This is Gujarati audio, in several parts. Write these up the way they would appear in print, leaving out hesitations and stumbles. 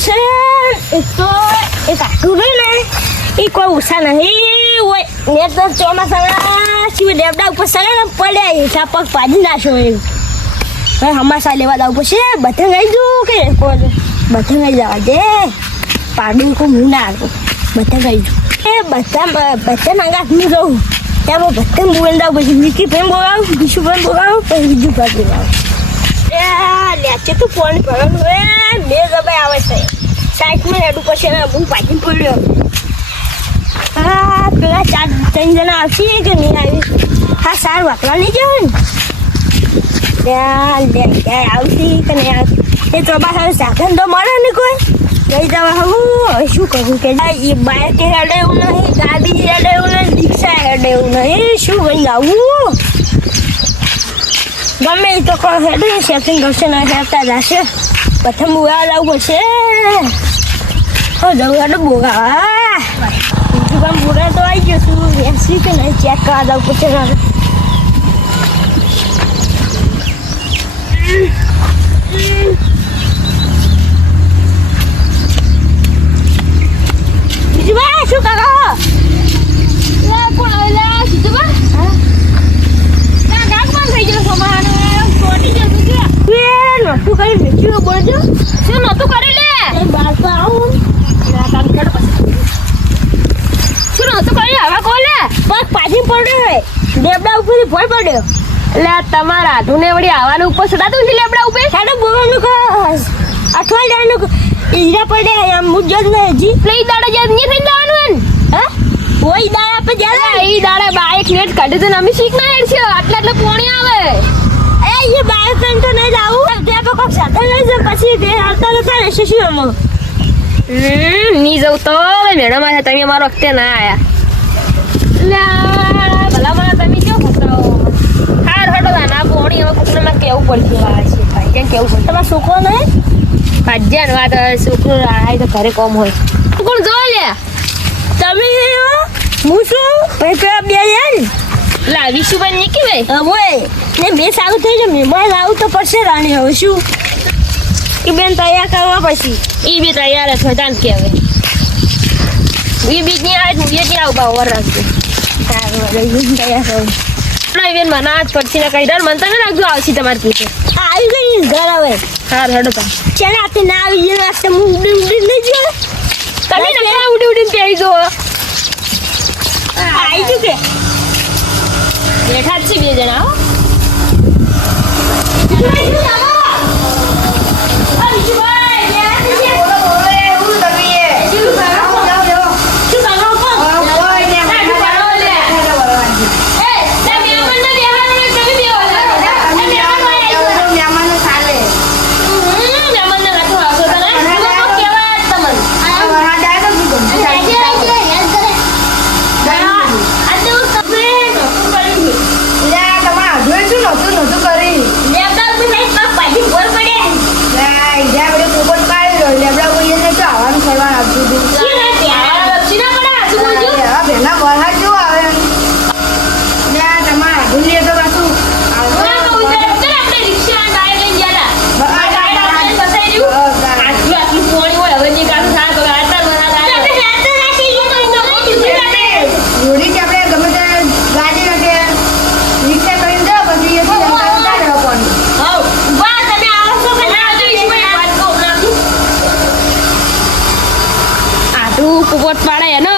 છે એક તો એક આટલું ને એ કોઈ ઉષા નહીં હોય ને તો ચોમાસામાં શિવ ડેબડા ઉપર સરે ને પડ્યા હિસાબ પગ પાડી નાખ્યો એ હવે હમાસા લેવા જવું પડશે બધે ગઈ જવું કે કોઈ બધે ગઈ જવા દે પાડું કોઈ હું ના આવું બધે ગઈ જવું એ બધા નાંગા હું જવું ત્યાં બધે બોલાવ પછી વિકી ભાઈ બોલાવું બીજું ભાઈ બોલાવું પછી બીજું ભાઈ બોલાવું એ લેચે તો ફોન ભરવાનું એ બે દબાઈ આવે છે સાઈડમાં હેડું પછી હું પાછી પડ્યો હા પેલા 4-3 જણા આવશે કે નહીં આવી હા સારું વાપરા નહીં જવું ને આવશે કે નહીં આવશે એ ચોમાસાનું સાધન તો મળે ને કોઈ લઈ જવા હું હવે શું કરું કે એ બાઇક હેડે એવું નહીં ગાડી હેડે એવું નહીં રિક્ષા હેડે એવું નહીં શું કઈ આવું ગમે એ તો કોઈ હેડે સેટિંગ કરશે ને હેડતા જશે પ્રથમ બોલા લાવવું પડશે જવું હેડે બોગા બીજું કામ બોલા તો આવી ગયો છું બેસી કે નહીં ચેક કરવા જવું પડશે બીજું શું કરો કોણ આવેલા સીધું હા ગાગ બંધ થઈ ગયો સમાનું છોટી જતું કે નતું કરી બેઠ્યું બોલજો શું નતું કરી લે બાર તો આવું કામ કર પછી શું નતું કરી હવે કોલે પગ પાછી પડ્યો લેબડા ઉપર ભોય પડ્યો એટલે તમારા આધુને વળી આવવાનું ઉપર સડાતું છે લેબડા ઉપર સાડો બોલવાનું ખાસ અઠવાડિયાનું ઈરા પડે આમ મુજ્જત ને હજી પ્લે દાડા યાદ નહીં થઈ જવાનું હે ઓય દાડા પર જાય ઈ દાડા બાઈક નેટ કાઢી તો અમે શીખ ના હેડ છે આટલા પોણી આવે એ ઈ બાઈક પેન તો નહીં જાવું ત્યાં તો કોક સાધન લઈ જાય પછી તે આવતા નતા રહેશે શું એમ ની જવું તો મેડમ આ તમે મારો વખતે ના આયા ભલા મને તમે કેવું ફસાવો હાર હટો ના પોણી હવે કોકને ના કેવું પડશે આ છે ભાઈ કેમ કેવું પડશે તમારો છોકરો નહીં ભાજ્યાન વાત છોકરો આય તો ઘરે કોમ હોય કોણ જો લે તમે હું શું ભાઈ તો બે યાર લા વિશુભાઈ નીકી ભાઈ ઓય ને બે સારું થઈ જાય મેં આવું તો પડશે રાણી હવે શું એ બેન તૈયાર કરવા પછી એ બી તૈયાર જ હોય તાન કે હવે એ બી ની આવે હું એ ની આવ બા વરસ સારું તૈયાર કરું ના બેન મને આજ પડશે ને કઈ ડર મન તમે રાખજો આવશે તમારે પૂછે આવી ગઈ ઘર હવે હા હડો તા ચાલ આતે ના આવી ગયો આતે હું ઉડી લઈ ગયો તમે ના ઉડી પેઈ જો આવી ગયું કે બેઠા જ છે બે જણા હો પોપટ પાડે એનો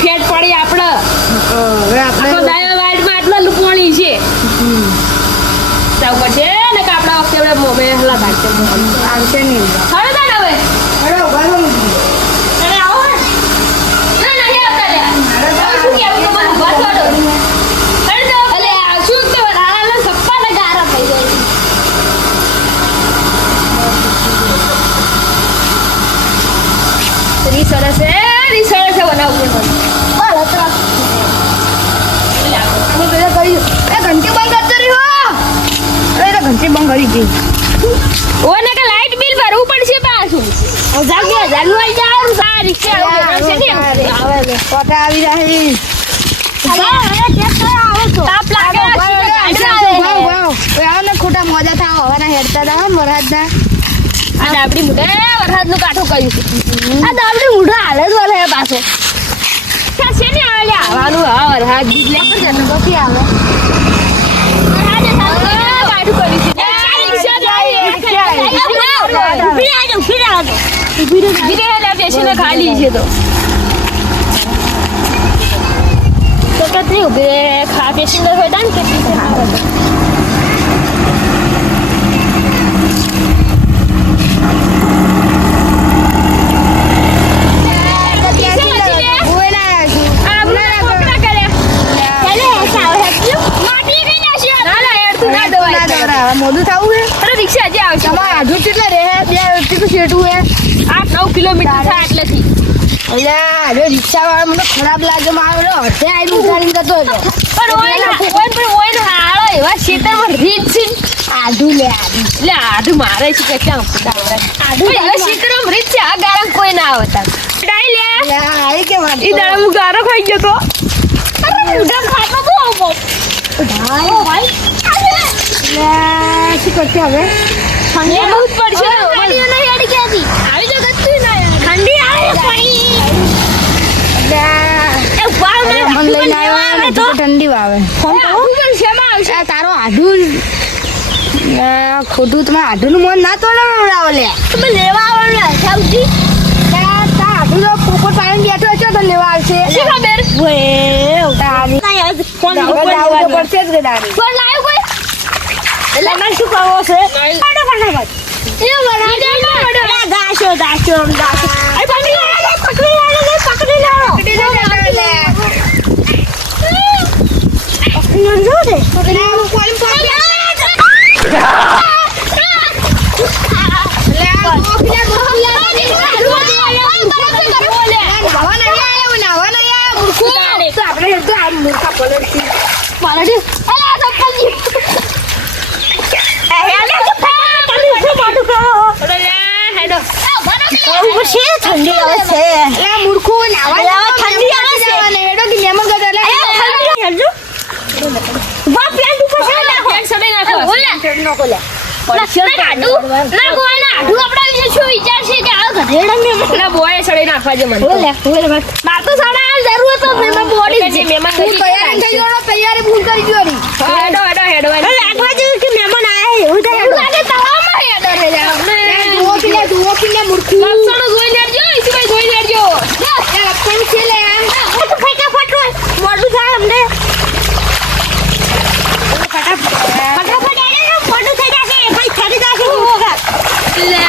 ફેટ પડી આપણે હવે આપણે દાયા વાઈડમાં આટલા લુપોણી છે તાવ પડશે ને કે આપણા વખતે આપણે મોબાઈલ હલા ભાગશે આવશે નહીં હવે તાન હવે હેડો બારો અરે આવો ના નહીં આવતા લે શું કેવું તમારું બસ વાડો હેડો અલે શું કે હાલા સપ્પા લગારા થઈ જાય રી સરસ છે બનાવું બસ હતા અમે પેલા કર્યું એ ઘંટી બંધ કરતો રહ્યો અરે ઘંટી બંધ કરી દી ઓને કે લાઈટ બિલ ભરવું પડશે પાછું 1000 નું આવી જાય આ રિક્ષા આવે છે ને આવે કોટા આવી રહી અરે ચેક કરો આવો તો તાપ લાગે છે વાવ વાવ આને ખોટા મોજા થાવ હવાના હેડતા હતા મહારાજના આ ડાબડી મુઢે વરસાદનું કાઠું કર્યું છે. આ ડાબડી મુઢે હાલે જ વાલે પાછો છે ને આવે આવવાનું હા વરસાદ બીજલે પર જતો નથી આવે વરસાદ કાઠું કર્યું છે. ખાલી છે તો કેટલી ઉભી ખા પેશન્ટર હોય ને કેટલી મોડું થવું છે રિક્ષા જે આવશે આજુ કેટલા રે શેઠું હે 8-9 કિલોમીટર થાય એટલેથી એટલે આજે રિક્ષા વાળા મને ખરાબ લાગે મારો હથે આવીને ઉતારીને જતો હતો પણ ઓય હાળો એવા શેતરમાં રીત છે આધુ લે આધુ મારે છે કે ક્યાં આધુ એવા શેતરમાં રીત છે આ ગારમ કોઈ ના આવતા ડાઈ લે આઈ કે વાત ઈ દાડા હું ગારો ખાઈ ગયો તો અરે ઉડા ખાતો તો આવો ભાઈ લે શું કરશે હવે ઠંડી બહુ પડશે ગાડીઓ નહીં અડી ક્યાંથી આવી તો ગતું ના ઠંડી આવે પડી લે એ વાવ ને મન લઈને આવ્યો તો ઠંડી વાવે ફોન કરું પણ શેમાં આવશે તારો આઢુ ખોટું તમે આઢુનું મન ના તોડાવ લે તમે લેવા આવવાનું સાવજી તા આઢુ તો પોપટ પાણી બેઠો છે તો લેવા આવશે શી ખબર ઓય તારી ફોન પડશે જ ગડાડી ફોન લાવ્યો કોઈ એટલે મને શું કરવો છે આડો ફટાફટ એ વડા દાશો આ પકડી લો દે ઠંડી આવે છે મૂર્ખું ઠંડી આવે છે એડો કે મેમન ગયો એટલે હેજો વા પ્લાન્ટ ઉપર છે ના પ્લાન્ટ સડે નાખો ઓલા નો કોલે ઓલા શેર કાઢુ ના ગોવાના આઢુ આપડા વિશે શું વિચાર છે કે આ ગધેડા મેમન ના બોય સડે નાખવા જે મને ઓલે માર તો સડા જરૂર તો મેમન બોડી છે મેમન તૈયારી ભૂલ કરી જોરી હેડો લાગવા જેવું કે મેમન આયા એવું થાય એવું લાગે તળાવમાં હેડો રે જુઓ કે મૂર્ખું લક્ષણો જોઈ લેજો ઈસી જોઈ લેજો લક્ષણ છે લે ફટાફટ મોડું થાય અમને ફટાફટ આને મોડું થઈ જશે ભાઈ ચડી જશે હોગા લે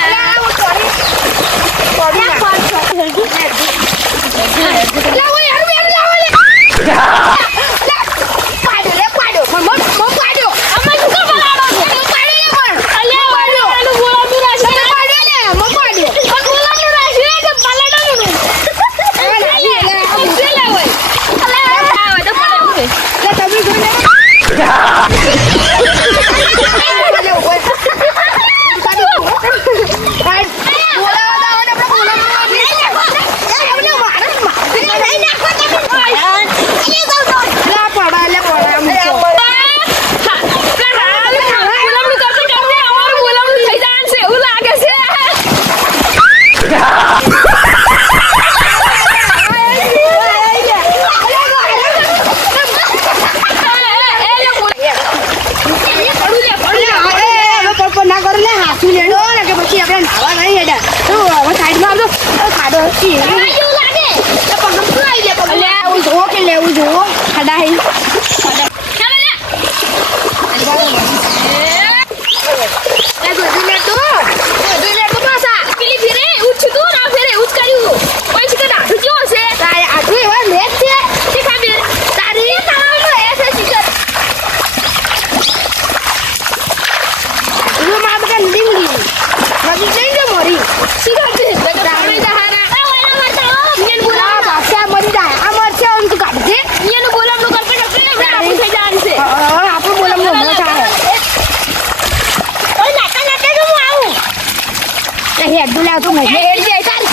હેડુલા તું મજે હેડ જાય તાર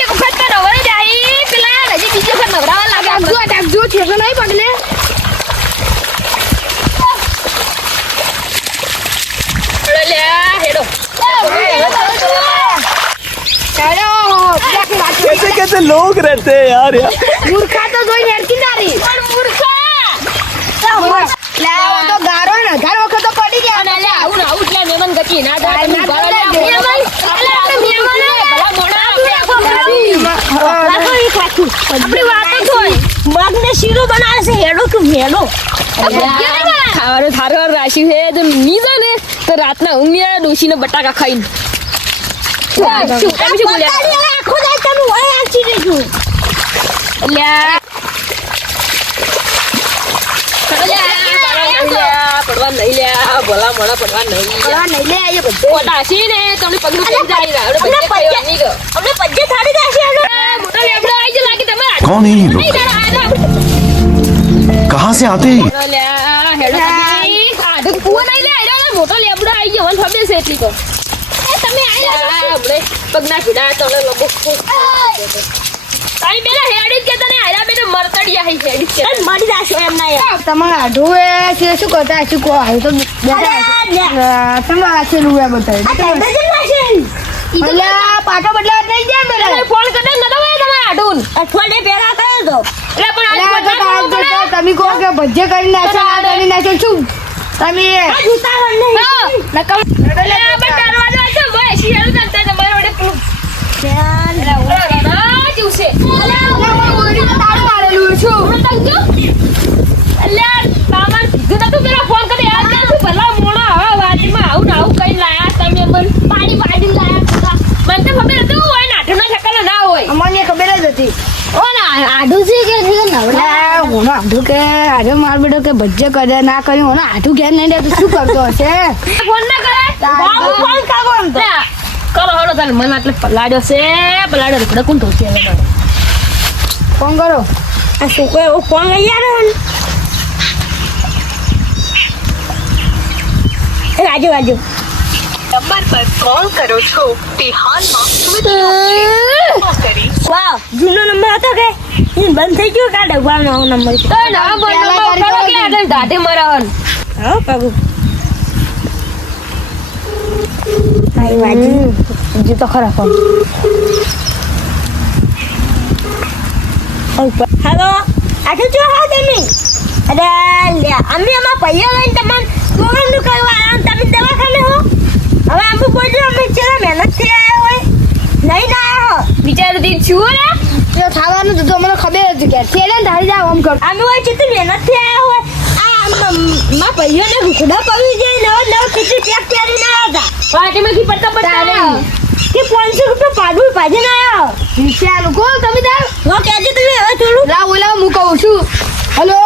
એક વખત તો નવરે જાય પેલા હજી બીજો વખત નવરાવા લાગે ડાકજો છે તો નહીં પગલે લે હેડો कैसे कैसे लोग रहते हैं यार મૂર્ખા તો જોઈ હેરકી નારી પણ મૂર્ખા લે આ તો ગારો ને ઘર વખત તો પડી ગયા અને લે આવું ને આવું ત્યાં મહેમાન ગતિ ના દા તમે ના, ભલા ના, લે મહેમાન એટલે આપણે મહેમાન ભલા મોણા આપણી વાતો જોઈ મગને શીરો બનાવે છે હેડો કે મેડો ખાવાનું થારો રાશિ છે તો નીચે ને તો રાતના ઊંઘ્યા ડોશીને બટાકા ખાઈને તમે શું બોલ્યા આખો દાય તમે હોય આચી દેજો લ્યા પડવા નહીં લ્યા ભલા મોડા પડવા નહીં નહીં લે આયે બધે પોટાશી ને તમને પગનું કેમ જાય ને આપણે બચ્ચે ખાઈ નહીં ગયો અમને પજ્જે થાળી દેશે મોટા લેબડો આવી જ લાગે તમે कौन है ये लोग कहाँ से आते हैं લ્યા હેડો આડો કુવો નહીં લે આડો મોટો લેબડો આવી ગયો વન ફબે છે એટલી તો તમે આયા આપણે પગના ભીડા તમને લોકો તાઈ બેલા હેડી કે તને આયા બેને મરતડિયા હઈ હેડી કે મરી જાશો એમ ના યાર તમારા આઢું એ છે શું કરતા હશે કો આવ્યું તો બેઠા તમે આ છે રૂયા બતાવી એટલે પાટો બદલાવા નહીં જાય બેટા ફોન કરે ન તો તમે આડુન અઠવાડિયે પહેલા કર્યો તો એટલે પણ આજ તમે કહો કે ભજ્જે કરી નાખો આ કરી નાખો શું તમે જૂતા નહીં નકમ એટલે આપણે દરવાજો છે ભાઈ શિયાળ તંતે તમારે વડે પેલું ના જીવશે તાળું મારેલું છું એટલે તામર કીધું તો પેલા ફોન કરી યાર કે શું ભલા મોણા હવે વાડીમાં આવું ને આવું કઈ લાયા તમે મન પાણી પાડી લાયા મને તો ખબર હતું હોય ને આઠના ઠકાલા ના હોય અમને ખબર જ હતી ઓ ના આડું છે કે નવડા હું આઢું કે આજે માર બેટો કે ભજ્જે કરે ના કર્યું હું આઢું ઘેર નહીં તો શું કરતો હશે ફોન ના કરે બાબુ ફોન કાગો એમ તો કરો હળો તારે મને આટલે પલાડ્યો છે પલાડ્યો રખડે કોણ ધોશે હવે મારે ફોન કરો આ શું કોઈ એવો ફોન યાર રાજુ રાજુ નંબર પર કોલ કરો છો તે હાલમાં સ્વિચ ઓફ કરી વાહ જૂનો નંબર હતો કે ઈ બંધ થઈ ગયો કા ડબ્બાનો નંબર છે તો ના બોલ કરો કે આગળ દાઢે મરાવન હા બાબુ આઈ વાજી હજી તો ખરા ફોન હેલો આજે જો હા તમે અરે લે અમે અમાર પૈયા લઈને તમને પ્રોગ્રામ કરવા આવ્યા તમે દવાખાને હો હવે આમ બોલ્યો અમે ચેલા મહેનત થી આયા હોય નહીં ના આયા હો વિચાર દી છું ને જો ખાવાનું તો મને ખબર હતી કે છેડે ધારી જાવ આમ કર અમે હોય ચિત્ત મહેનત થી આયા હોય આ માં પૈયાને રૂકડા પવી જાય નવ નવ ખીચડી પેક પહેરીને આવ્યા હતા પાટીમાં કી પડતા પડતા કે 500 રૂપિયા પાડું ભાજીને આવ્યા વિચાર કો તમે તાર હો કેજે તમે હવે થોડું લાવ ઓલા હું કહું છું હેલો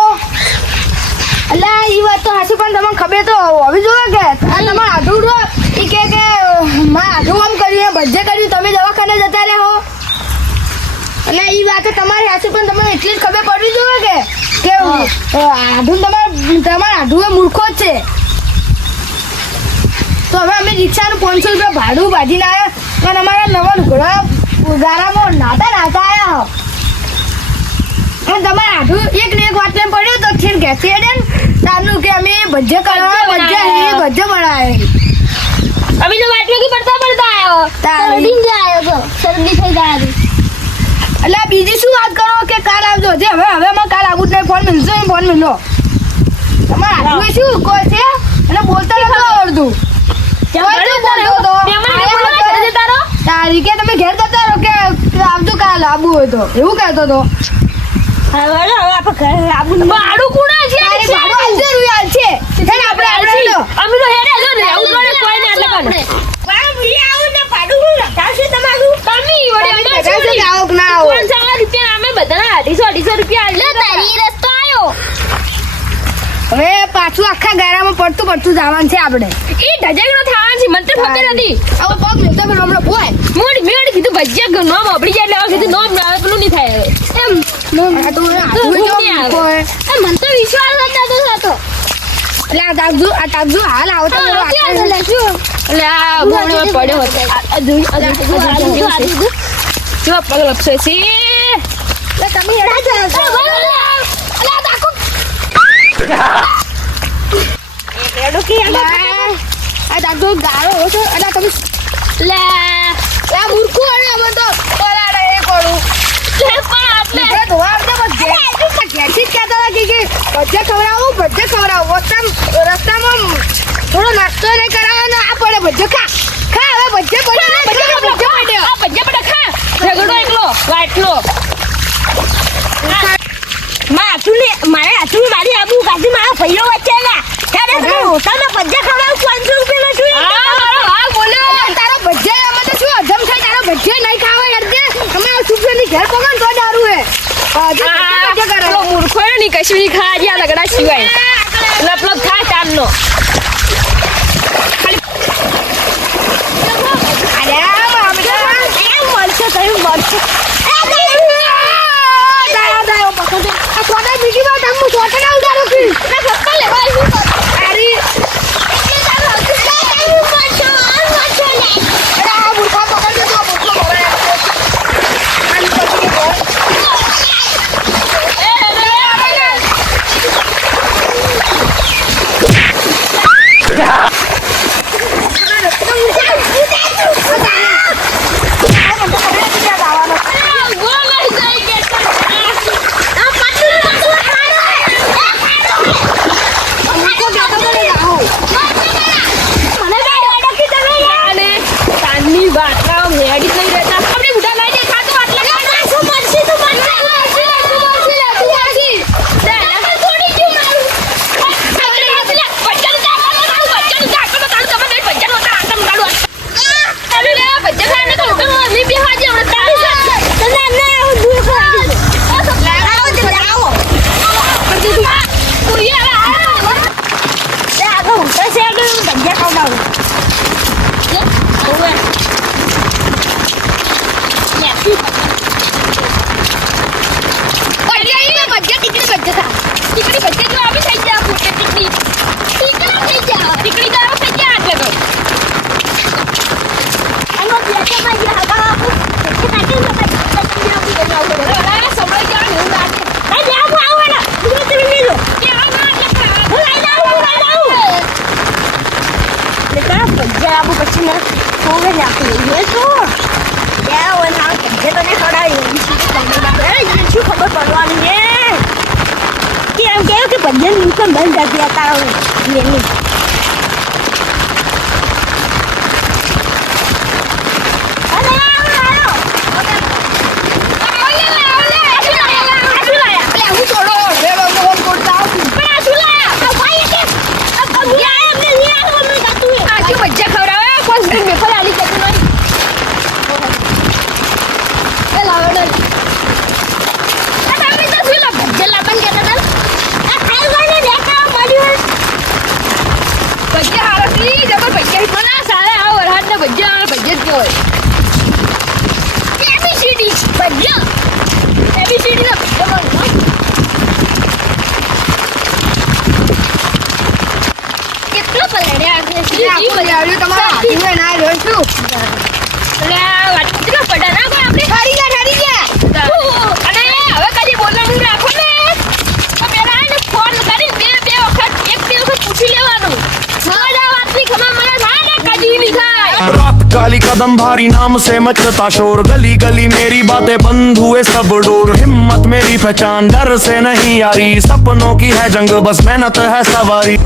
અલ્લા ઈ વાત તો હાસી પણ તમને ખબર તો હવે જો કે આ તમાર આઢું રો ઈ કે માં આઢું આમ કર્યું ભજ્જે કર્યું તમે દવાખાને જતા રહો એટલે ઈ વાત તો તમારી હાસી પણ તમને એટલી જ ખબર પડવી જોઈએ કે આઢું તમારા આઢું એ મૂર્ખો જ છે તો હવે અમે રિક્ષાનું 500 રૂપિયા ભાડું ભાજીને આવ્યા અને અમારા નવા લુગડા ગારામાં નાતા આવ્યા અને તમારે આઠું એક ને એક વાત લઈને પડ્યું તો છીન ઘેસી હેડે ને તારનું કે અમે ભજ્જે કરવા ભજ્જે બનાવે અમે તો વાટમાં કી પડતા પડતા આવ્યો શરદી જાય તો શરદી થઈ જાય એટલે બીજી શું વાત કરો કે કાલ આવજો જે હવે માં કાલ આવું જ નહીં ફોન મિલશે ફોન મિલો તમારે આઠું શું કોઈ છે અને બોલતા નતો આવડતું તારી કે તમે ઘેર જતા રહો કે આવજો કાલ આબુ હોય તો એવું કહેતો હતો હવે આપણે ઘરે આબુ ભાડું કુણા છે ભાડું આવશે રૂયાલ છે આપણે અમે તો હેડે જો ને આવું કરે કોઈ ને એટલે કને આવું ને પાડું લગાવશે તમારું તમે વડે અમે આવો કે ના આવો 500 રૂપિયા અમે બધાના 250 રૂપિયા આલે તારી રસ્તો આયો હવે પાછું આખા ગારામાં પડતું જવાનું છે આપણે એ ઢજકનો થવાનું છે મને તો ખબર હતી હવે પગ મિલતો પેલો હમણાં પોય મેં કીધું ભજીયા નામ આપડી જાય એટલે કીધું નામ પેલું નહીં થાય એમ આ તો આઠું જો પોય મને તો વિશ્વાસ જ નતો થતો એટલે આ તાકજુ હાલ આવો તો પેલો એટલે આ ભોણો પડ્યો હતો જો પગ લપસે છે તમે હેડા છો હેડો કે આ તાકજુ ગારો હો છો એટલે તમે લે આ મૂર્ખું અને અમે તો પરાડે એક પડું પણ આટલે એ ધોવા આવજે બસ ઘેરથી જ કહેતા હતા કે ભજ્જે ખવડાવું રસ્તામાં થોડો નાસ્તો નહીં કરાવવાનો આ પડે ભજ્જે ખા હવે ભજ્જે પડ્યો ને ભજ્જે પડ્યો આ ભજીયા બટા ખા ઝઘડો એકલો વાટલો મારે હાથું મારી આબુ કાઢી મારા ભાઈઓ વચ્ચે ના ત્યારે તમે હોટલમાં ભજીયા ખવડાવું 500 રૂપિયા છું હા બોલ્યો તારો ભજ્જે અમે તો શું હજમ થાય તારો ભજ્જે નહીં ખાવા યાર અમે સુપરની ઘેર પકડ તો દારૂ હે ભજ્જે કરે તો મૂર્ખો ની કશું ની ખા જ્યાં લગડા સિવાય લપલપ ખા ચાલનો અરે મળશે કયું મળશે બીજી વાર તમે છોટે ના ઉતારો કી અરે આ મૂર્ખા પકડ દે તો મૂર્ખો ભજન ઇન્કમ બંધ જતી હતા એની काली कदम भारी नाम से मचता शोर गली गली मेरी बातें बंद हुए सब डोर हिम्मत मेरी पहचान डर से नहीं यारी सपनों की है जंग बस मेहनत है सवारी